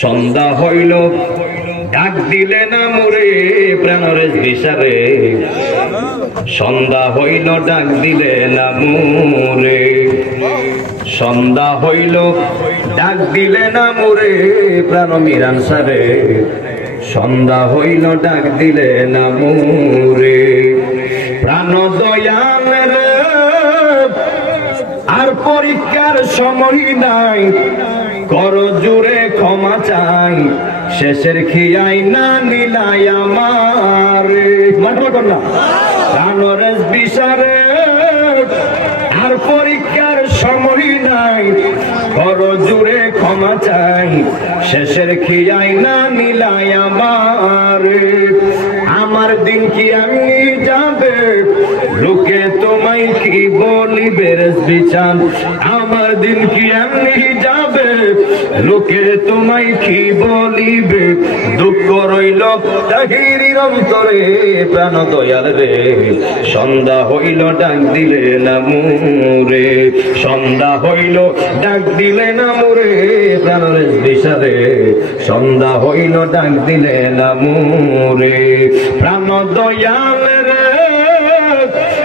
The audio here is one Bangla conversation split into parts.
সন্ধ্যা হইল, ডাক দিলে না মোরে প্রাণরে বিষারে সন্ধ্যা হইল, ডাক দিলে না মোরে। সন্ধ্যা হইল, ডাক দিলে না মোরে প্রাণ মিরান সারে। সন্ধ্যা হইল, ডাক দিলে না মোরে। প্রাণ দয়াল রে, আর পরীক্ষার সময় নাই। কর জুড়ে ক্ষমা চাই শেষের খিয়াই না নিলাই আমার। মানব না। প্রাণরেশ বিষারে আর পরীক্ষার সময় নাই। কর জুড়ে ক্ষমা চাই। শেষের খিয়াই না নিলাই আমার। আমার দিন কি আমি যাবে? লোকে তোমায় কি বলিবে রে বিচান আমার দিন কি যাবে লোকে তোমায় কি বলিবে? দুঃখ রইল তাহিরির অন্তরে, প্রাণ দয়াল রে। সন্ধ্যা হইল, ডাক দিলে না মুরে। সন্ধ্যা হইল, ডাক দিলে না মুরে, প্রাণের বিষারে সন্ধ্যা হইল, ডাক দিলে না মুরে। প্রাণ দয়াল রে,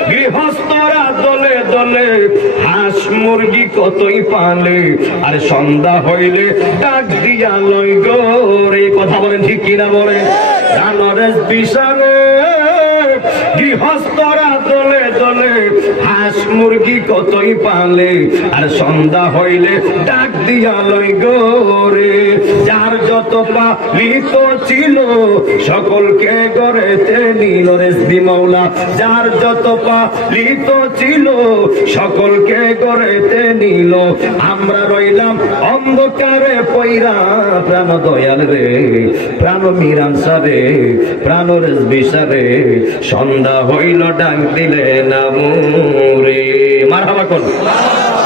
গৃহস্থরা দলে দলে মুরগি কতই পালে? আর সন্ধ্যা হইলে ডাক দিয়া লই গোরে কথা বলেন ঠিক কিনা বলে? গৃহস্থরা দলে দলে হাঁস মুরগি কতই পালে, আর সন্ধ্যা হইলে ডাক দিয়া লই গোরে যার যত পালিত ছিল, সকলকে গড়েতে নিল রেসবি মৌলা। যার যত পালিত ছিল, সকলকে গড়েতে নিল। আমরা রইলাম অন্ধকারে পৈরা প্রাণ দয়াল রে। প্রাণ মিরান সারে, প্রাণ রেসবি সারে। সন্ধ্যা হইল ডাক দিলে না মোরে করুন